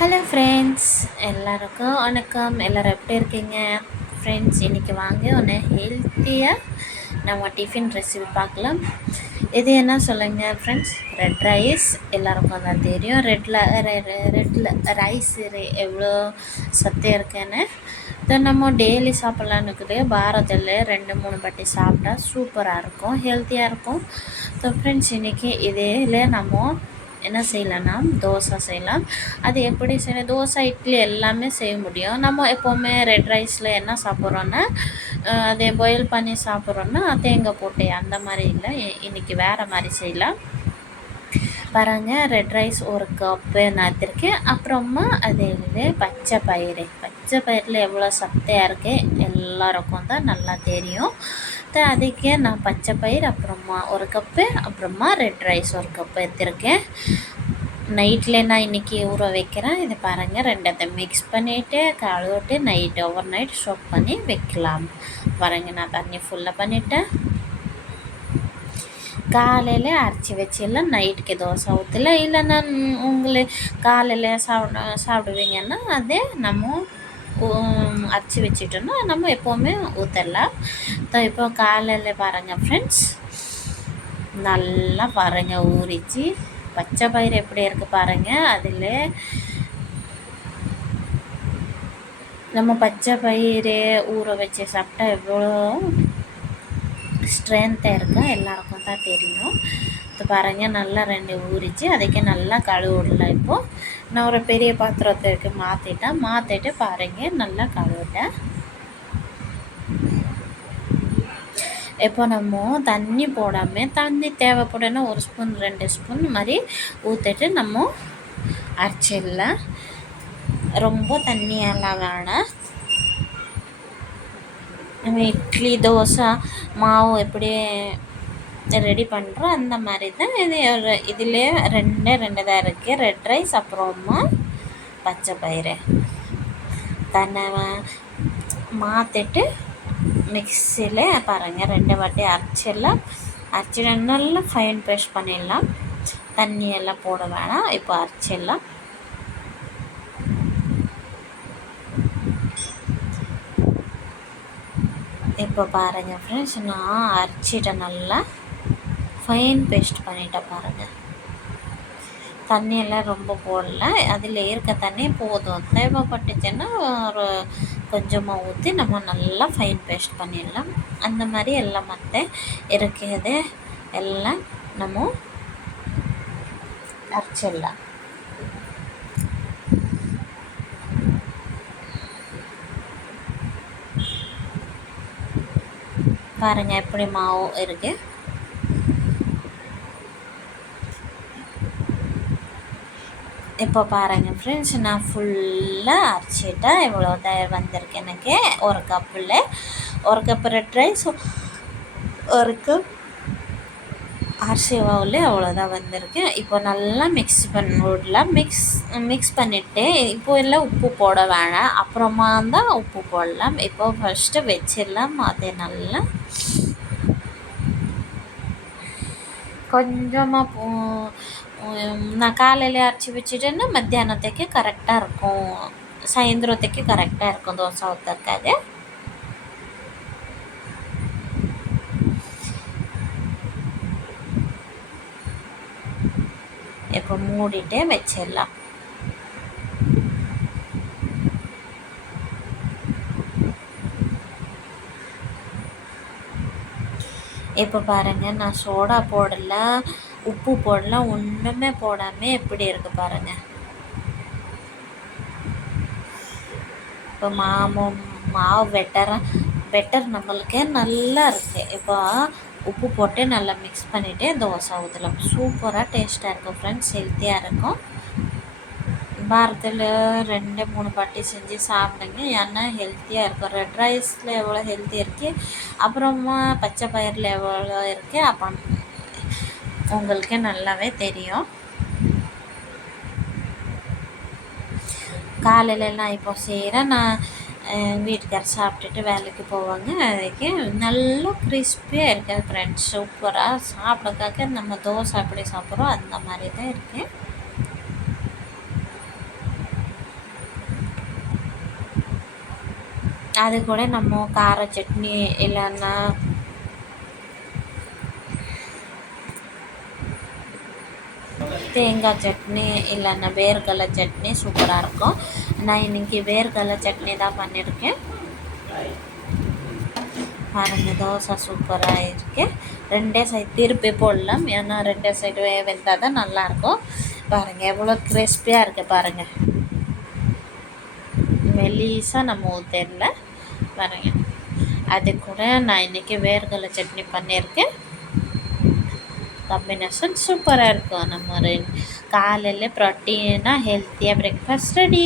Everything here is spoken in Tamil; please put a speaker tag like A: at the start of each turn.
A: ஹலோ ஃப்ரெண்ட்ஸ் எல்லாருக்கும் வணக்கம். எல்லோரும் எப்படி இருக்கீங்க? ஃப்ரெண்ட்ஸ் இன்றைக்கி வாங்க ஒன்று ஹெல்த்தியாக நம்ம டிஃபின் ரெசிபி பார்க்கலாம். இது என்ன சொல்லுங்கள் ஃப்ரெண்ட்ஸ் ரெட் ரைஸ் எல்லாருக்கும் தான் தெரியும். ரெட்டில் ரெட்டில் ரைஸ் எவ்வளோ சத்து இருக்குன்னு. இதை நம்ம டெய்லி சாப்பிட்லான்னு இருக்குது. பாரத்தில் ரெண்டு மூணு பட்டி சாப்பிட்டா சூப்பராக இருக்கும் ஹெல்த்தியாக இருக்கும். ஸோ ஃப்ரெண்ட்ஸ் இன்றைக்கி இதில் நம்ம என்ன செய்யலாம்னா தோசை செய்யலாம். அது எப்படி செய்யணும்? தோசை இட்லி எல்லாமே செய்ய முடியும். நம்ம எப்போவுமே ரெட் ரைஸில் என்ன சாப்பிட்றோன்னா அதை பாயில் பண்ணி சாப்பிட்றோன்னா தேங்காய் போட்டு அந்த மாதிரி இல்லை. இன்றைக்கி வேறு மாதிரி செய்யலாம். பாருங்கள் ரெட் ரைஸ் ஒரு கப்பு நாத்திருக்கேன் அப்புறமா அதில் பச்சை பயிறு. பச்சை பயிரில் எவ்வளோ சத்தையாக இருக்குது எல்லாருக்கும் தான் நல்லா தெரியும். அதுக்கே நான் பச்சை பயிர் அப்புறமா ஒரு கப்பு அப்புறமா ரெட் ரைஸ் ஒரு கப்பு எடுத்திருக்கேன். நைட்டில் நான் இன்றைக்கி ஊற வைக்கிறேன். இது பாருங்கள் ரெண்டத்தையும் மிக்ஸ் பண்ணிவிட்டு கழுவிட்டு நைட் ஓவர் நைட் சோப் பண்ணி வைக்கலாம். பாருங்கள் நான் தண்ணி ஃபுல்லாக பண்ணிவிட்டேன் காலையில் அரைச்சி வச்சிடலாம் நைட்டுக்கு தோசை ஊற்றல இல்லைன்னா உங்களுக்கு காலையில் சாப்பிட சாப்பிடுவீங்கன்னா அதே நம்ம அரைச்சி வச்சுட்டோன்னா நம்ம எப்போவுமே ஊற்றலாம் இப்போ காலையில் பாருங்கள் ஃப்ரெண்ட்ஸ் நல்லா பாருங்கள் ஊறிச்சு. பச்சை பயிர் எப்படி இருக்குது பாருங்கள் அதில் நம்ம பச்சை பயிர் ஊற வச்சு சாப்பிட்டா எவ்வளோ ஸ்ட்ரென்த்தாக இருக்கா எல்லாருக்கும் தான் தெரியும். இப்போ பாருங்கள் நல்லா ரெண்டு ஊறிச்சு. அதுக்கே நல்லா கழுவிடலாம் இப்போது நான் ஒரு பெரிய பாத்திரத்திற்கு மாற்றிட்டேன் மாற்றிட்டு பாருங்கள் நல்லா கழுவிட்டேன். இப்போ நம்ம தண்ணி போடாமல் தண்ணி தேவைப்படுன்னா ஒரு ஸ்பூன் ரெண்டு ஸ்பூன் மாதிரி ஊற்றிட்டு நம்ம அரைச்சிடலாம். ரொம்ப தண்ணியெல்லாம் வேணாம். நம்ம இட்லி தோசை மாவு எப்படி ரெடி பண்ணுறோம் அந்த மாதிரி தான் இது ஒரு இதிலே ரெண்டு ரெண்டு தான் இருக்குது ரெட் ரைஸ் அப்புறமா பச்சை பயிறு. தன்னை மாற்றிட்டு மிக்சியில் பாருங்கள் ரெண்டு வாட்டி அரைச்சிடலாம். அரைச்சிட நல்லா ஃபைன் பேஸ்ட் பண்ணிடலாம். தண்ணியெல்லாம் போட வேணாம். இப்போ அரைச்சிடலாம். இப்போ பாருங்கள் ஃப்ரெண்ட்ஸ் நான் அரைச்சிட்டேன் நல்லா ஃபைன் பேஸ்ட் பண்ணிட்டேன் பாருங்கள் தண்ணியெல்லாம் ரொம்ப போடல. அதில் இருக்க தண்ணி போதும். தேவைப்பட்டுச்சுன்னா ஒரு கொஞ்சமாக ஊற்றி நம்ம நல்லா ஃபைன் பேஸ்ட் பண்ணிடலாம். அந்த மாதிரி எல்லாம் மற்ற இருக்கிறது எல்லாம் நம்ம அரைச்சிடலாம். பாருங்கள் எப்படி மாவு இருக்குது இப்போ பாருங்கள் ஃப்ரெண்ட்ஸ் நான் ஃபுல்லாக அரைச்சிட்டேன் இவ்வளோ தயார் வந்திருக்கு எனக்கு. ஒரு கப்பில் ஒரு கப் ரெட் ரைஸ் ஒரு கப் அரிசி உள்ளே அவ்வளோதான் வந்திருக்கு. இப்போ நல்லா மிக்ஸ் பண்ண விடலாம் மிக்ஸ் மிக்ஸ் பண்ணிவிட்டு இப்போ எல்லாம் உப்பு போட வேணாம். அப்புறமா தான் உப்பு போடலாம். இப்போ ஃபஸ்ட்டு வச்சிடலாம். அதை நல்லா கொஞ்சமாக நான் காலையில் அரைச்சி வச்சுட்டேன்னா மத்தியானத்துக்கு கரெக்டாக இருக்கும். சாயந்தரத்துக்கு கரெக்டாக இருக்கும். தோசை ஊற்றுறக்காக இப்போ மூடிட்டு வச்சிடலாம். இப்போ பாருங்கள் நான் சோடா போடல உப்பு போடல ஒன்றுமே போடாமல் எப்படி இருக்குது பாருங்கள் இப்போ மாவு மாவு வெட்டர வெட்டர் நம்மளுக்கு நல்லா இருக்குது இப்போ உப்பு போட்டு நல்லா மிக்ஸ் பண்ணிவிட்டு தோசை ஊற்றலாம் சூப்பராக டேஸ்ட்டாக இருக்கும் ஃப்ரெண்ட்ஸ் ஹெல்த்தியாக இருக்கும். வாரத்தில் ரெண்டு மூணு பாட்டி செஞ்சு சாப்பிடுங்க. ஏன்னா ஹெல்த்தியாக இருக்கும். ரெட் ரைஸில் எவ்வளோ ஹெல்த்தி இருக்குது அப்புறமா பச்சை பயிரில் எவ்வளோ இருக்குது அப்புறம் உங்களுக்கே நல்லாவே தெரியும். காலையிலலாம் இப்போ செய்கிறேன் நான் வீட்டுக்கார சாப்பிட்டுட்டு வேலைக்கு போவாங்க. அதுக்கு நல்லா கிறிஸ்பியாக இருக்குது ஃப்ரெண்ட்ஸ் சூப்பராக சாப்பிடக்காக்க நம்ம தோசை அப்படி சாப்பிட்றோம் அந்த மாதிரி தான் இருக்குது அது கூட நம்ம கார சட்னி இல்லைன்னா தேங்காய் சட்னி இல்லைன்னா வேர்க்கடலை சட்னி சூப்பராக இருக்கும். நான் இன்றைக்கி வேர்க்கடலை சட்னி தான் பண்ணியிருக்கேன். பாருங்கள் தோசை சூப்பராக இருக்கு. ரெண்டே சைடு திருப்பி போடலாம். ஏன்னா ரெண்டே சைடு வெந்தால் தான் நல்லாயிருக்கும். பாருங்கள் எவ்வளோ கிறிஸ்பியாக இருக்குது பாருங்கள் மெலிசாக நம்ம ஊற்றிடல பாருங்கள் அது கூட நான் இன்றைக்கி வேர்கடலை சட்னி பண்ணியிருக்கேன். காம்பினேஷன் சூப்பராக இருக்கும். நம்ம ரெண்டு காலையில் ப்ரோட்டீனாக ஹெல்த்தியாக ப்ரேக்ஃபாஸ்ட் ரெடி